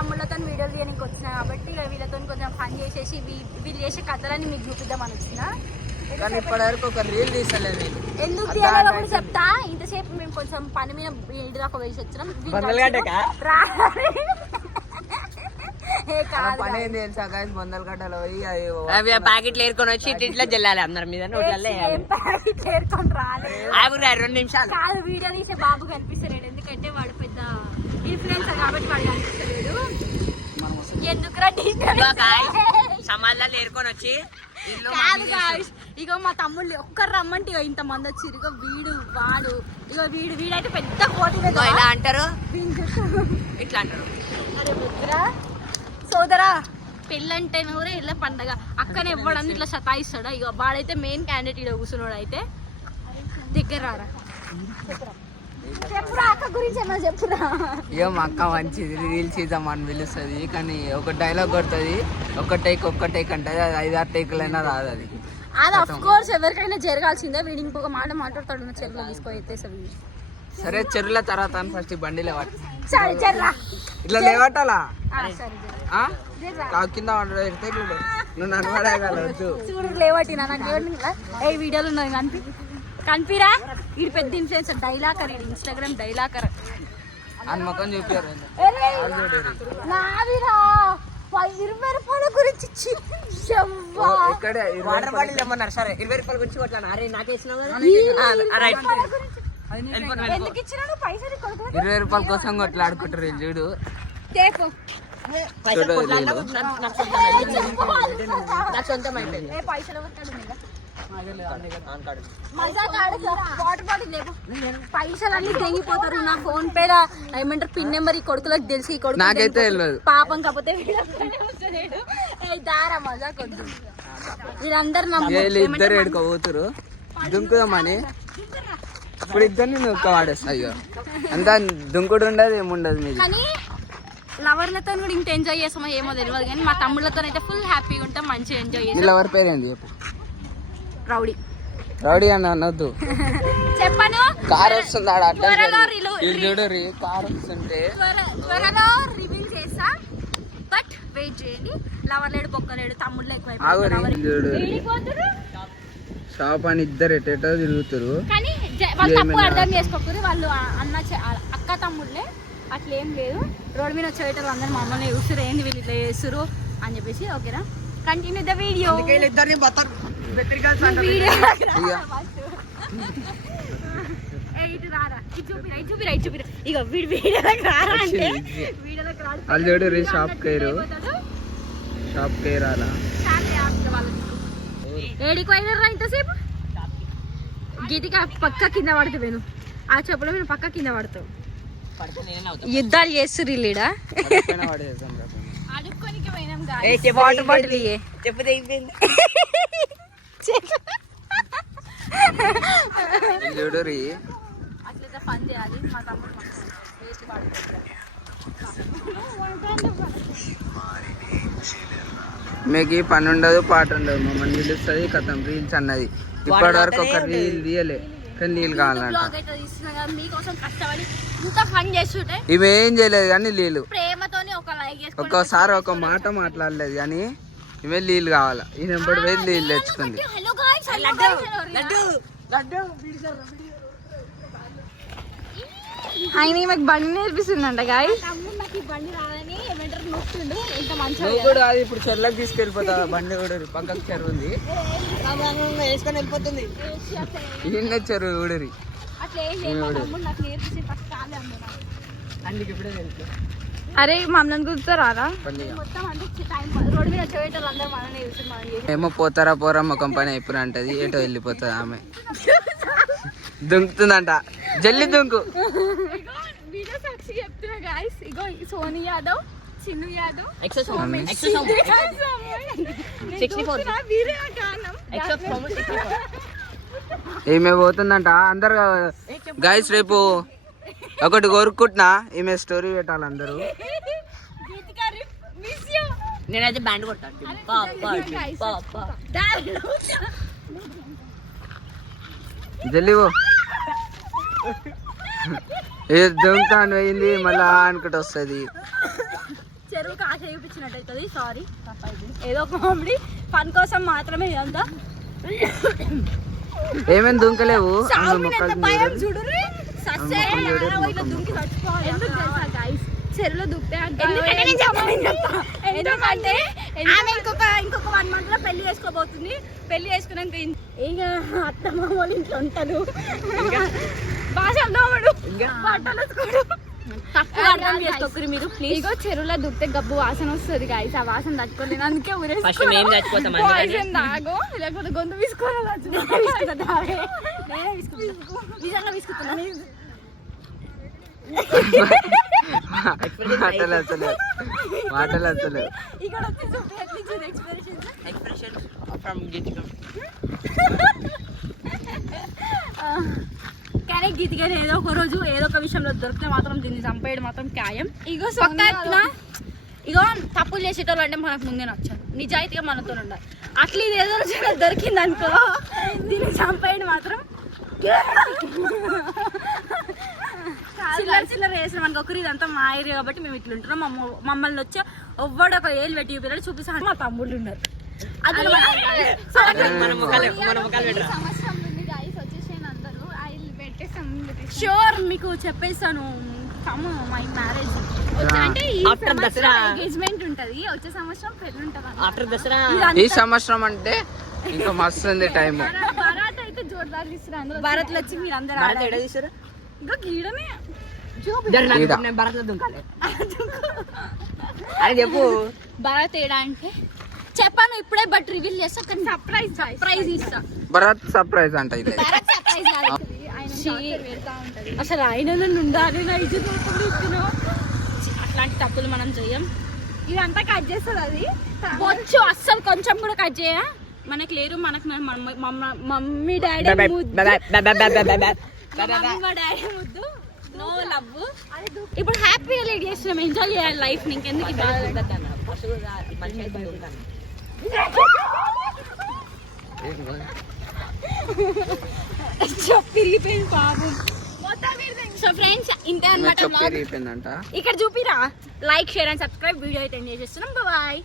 తమ్ముళ్ళతో వీడియోలు తీయడానికి వచ్చిన కాబట్టి వీళ్ళతో కొంచెం పని చేసేసి వీళ్ళు చేసే కథలని మీకు చూపిద్దామని వచ్చిన. కానీ ఇప్పటివరకు ఒక రీల్ తీసలేదు. ఎందుకు తీయాలో కూడా చెప్తా. ఇంతసేపు మేము కొంచెం పని మీద ఇంటి దాకా వేసి వచ్చినాం. ప్యాకెట్లు ఏరుకొని వచ్చి ఇట్లా జల్లాలి అందరి మీద. 2 నిమిషాలు కాదు వీడియో తీసే బాబు కనిపిస్తలేడు. ఎందుకంటే వాడు పెద్ద ఇన్ఫ్లుయెన్సర్ కాబట్టి వాడు కనిపిస్తలేడు. ఎందుకురా సమాజాలు ఏరుకొని వచ్చి ఇగో మా తమ్ముళ్ళు ఒక్కరు రమ్మంటే ఇగో ఇంత మంది వచ్చి ఇగో వీడు వాడు ఇగో వీడైతే పెద్ద కోటి ఇలా అంటారు ఇట్లా అంటారు. అరే మిత్రా సోదరా పెళ్ళంటే నూరే ఇళ్ళ పండగ అక్కనే ఇవ్వడం ఇట్లా సతాయిస్తాడు. ఇగో వాడైతే మెయిన్ క్యాండిడేట్ ఇడ కూర్చున్నాడు. అయితే దగ్గర రారా చెప్పురా అక్క గురించి ఏమో చెప్పురా. ఇక మా అక్క మంచిది రీల్స్ ఇద్దామని పిలుస్తుంది. కానీ ఒక డైలాగ్ కొడుతుంది. ఒక్క టేక్ అంటే 5-6 టేకులైనా రాదు. అది ఆఫ్ కోర్స్ ఎవరికైనా జరగాల్సిందే. వీడి ఇంకొక మాట మాట్లాడతాడు చెరువులో తీసుకో ఎత్తేసాడు. సరే చెరువుల తర్వాత ఫస్ట్ బండి లేవాట. సరే జర్రా ఇట్లా లేవట్టాలా సరే కింద నువ్వు నన్ను పడగలవద్దు. చూడు లేవట్టినా నాకు ఏ వీడియోలు ఉన్నాయి కనిపిరా. వీడు పెద్ద ఇన్ఫ్లుయెన్సర్ డైలాకర్. ఇన్స్టాగ్రామ్ డైలాకర్ అని మొక్కం చూపారు. నావిరా 20 రూపాయల గురించి వాటర్ బాటిల్ ఏమన్నారు. సరే 20 రూపాయల గురించి కొట్లా. అరే నాకేసినావు 20 రూపాయల కోసం కొట్లాడుకుంటారు చూడు. పైసలన్నీ తెగిపోతారు. నా ఫోన్ పే ఏమంటారు పిన్ నెంబర్ ఈ కొడుకులకు తెలిసి నాకైతే పాపం కాకపోతే దారా మజా కొద్దు వీళ్ళందరూ ఇద్దరు ఏడుకోబోతురు దుంకుదామని. ఇప్పుడు ఇద్దరిని నువ్వు వాడేస్తా. అయ్యో అంతా దుంకుడు ఉండదు ఏముండదు మీది. కానీ లవర్లతో కూడా ఇంత ఎంజాయ్ చేస్తామో ఏమో తెలియదు. కానీ మా తమ్ముళ్ళతో అయితే ఫుల్ హ్యాపీగా ఉంటాం. మంచిగా ఎంజాయ్ చేస్తాం. లవర్ పేరేంది చెప్పు. రౌడీ రౌడీ అని అనొద్దు. చెప్పను కార్ వస్తుంది ఆడ త్వరలో కార్ వస్తుంటే త్వరలో రివీల్ చేస్తా. బట్ వెయిట్ చేయండి. లవర్ లేడు బొక్కలేడు తమ్ముళ్ళు ఎక్కువ షాప్ అని ఇద్దరు ఎటేటో తిరుగుతారు. కానీ వాళ్ళు తప్పు అర్థం చేసుకోకూడదు. వాళ్ళు అక్క తమ్ముళ్ళే అట్లా ఏం లేదు. రోడ్ మీద వచ్చేటప్పుడు అందరూ మమ్మల్ని చూస్తారు ఏంది వీళ్ళు ఇట్లా చేస్తారు అని చెప్పేసి. ఓకేనా కంటిన్యూ ద వీడియో. ఇగో వీడు వీడియోకి రారా అంటే వీడియోకి రాడు. వాళ్ళు షాప్ కేరు అలా ఏడికి పోయినారా ఇంతసేపు. గీతికి పక్క కింద పడుతుంది. నేను ఆ చెప్పులో మీరు పక్క కింద పడతావు. యుద్ధాలు చేస్తుర్రు ఇల్లుడా. వాటర్ బాటిల్ అట్లయితే పని చేయాలి. మా తమ్ముడు మీకు పని ఉండదు పాట ఉండదు. మమ్మల్ని పిలుస్తుంది కథం రీల్స్ అన్నది. ఇప్పటి వరకు ఒక రీల్ తీయలే కానీ నీళ్ళు కావాలంట. ఇవి ఏం చేయలేదు కానీ నీళ్ళు. ఒక్కోసారి ఒక మాట మాట్లాడలేదు కానీ ఇవే నీళ్ళు కావాలా. ఈ నెంబర్ వేలు నీళ్ళు తెచ్చుకుంది. ఆయన మాకు బండి నేర్పిస్తుందంట గాయ్. నువ్వు కూడా అది ఇప్పుడు చెర్లకు తీసుకెళ్ళిపోతా. బండి కూడా పక్కకు చెరువు ఉంది వేసుకొని వెళ్ళిపోతుంది. ఈయన చెరువు ఊడరి అరే మమ్మల్ని గుర్తురారా. ఏమో పోతారా పోరా ముఖం పని ఎప్పుడు అంటది. ఏటో వెళ్ళిపోతుంది ఆమె. దుంకుతుందంట జల్లి దుంకు. సోని యాదవ్ చిన్ను యాదవ్ ఈమె పోతుందంట. అందరు గైస్ రేపు ఒకటి కోరుకుంటున్నా ఈమె స్టోరీ పెట్టాలి అందరూ. నేనైతే బ్యాండ్ కొట్టాను. జల్లివో ఏ దొంగతాను పోయింది మళ్ళా అనుకుంటూ వస్తుంది. ఊరికి ఆశ చూపించినట్టు అవుతుంది. సారీ ఏదో కామెడీ ఫన్ కోసం మాత్రమే ఇదంతా. ఏమేమి దుంకలేవు భయం చూడు ఇట్లా దుంకి చచ్చిపోవాలి. ఎందుకు తెలుసా గైస్ చెరువులో దుక్తే ఎందుకంటే ఆమె ఇంకొక 1 month లో పెళ్లి చేసుకోబోతుంది. పెళ్లి చేసుకున్నాక ఇక అత్త మామూలు ఇంట్లో ఉంటారు. భాష అర్థమడు బట్టలు తక్కువ అర్థం చేసుకోకరు మీరు ప్లీజ్. ఇగో చెరువులో దుక్తే గబ్బు వాసన వస్తుంది గైస్. ఆ వాసన తట్టుకోలేదు అందుకే తాగో లేకపోతే గొంతు తీసుకోవాలి. నిజంగా తీసుకుంటున్నాను. మాటలు వస్తలేదు. ఇక్కడ ఎక్స్ప్రెషన్ కానీ గీతిగానే ఏదో ఒక రోజు ఏదో ఒక విషయంలో దొరికితే మాత్రం దీన్ని చంపేయడం మాత్రం ఖాయం. ఇగో తప్పులు చేసేటోళ్ళు అంటే మనకు ముందే నచ్చారు. నిజాయితీగా మనతో ఉండాలి. అట్లా ఇది ఏదో రోజు దొరికింది అనుకో దీన్ని చంపేయడం మాత్రం చిల్లర వేసిన మనకి ఒకరు ఇదంతా మా ఏరియా కాబట్టి మేము ఇట్లా ఉంటున్నాం. మమ్మల్ని వచ్చి ఎవ్వడు ఒక ఏళ్ళు పెట్టి పిల్లలు చూపిస్తాను. మా తమ్ముళ్ళు ఉన్నారు. షూర్ మీకు చెప్పేస్తాను. మై మ్యారేజ్ అంటే ఎంగేజ్మెంట్ ఉంటది. వచ్చే సంవత్సరం పెళ్లి ఉంటది. ఈ సంవత్సరం అంటే ఇంకా మస్తు ఉంది టైం. భరత్ అయితే జోర్దార్ తీస్తారు. భరత్ వచ్చి మీరు అందరూ ఇంకా గీడనే చెప్పు. భరత్ ఏడా అంటే చెప్పాను ఇప్పుడే బట్ రివీల్ చేస్తా. కానీ సర్ప్రైజ్ ఇస్తా. భరత్ సర్ప్రైజ్ అంట ఇది. అసలు ఆయన ఉండాలి అట్లాంటి తప్పులు మనం చెయ్యం. ఇదంతా కట్ చేస్తుంది. అది వచ్చు అస్సలు కొంచెం కూడా కట్ చేయ. మనకు లేరు. మనకు మమ్మీ డాడీ ముద్దు నో లవ్. ఇప్పుడు హ్యాపీగా లీడ్ చేస్తున్నాం. ఎంజాయ్ చేయాలి లైఫ్. ఇంకెందుకు చెప్పిరిగిపోయింది పాపం. సో ఫ్రెండ్స్ ఇంతే అన్నమాట. ఇక్కడ చూపిరా. Like share and subscribe. Video అయితే ఎంజాయ్ చేస్తున్నాం. బాయ్.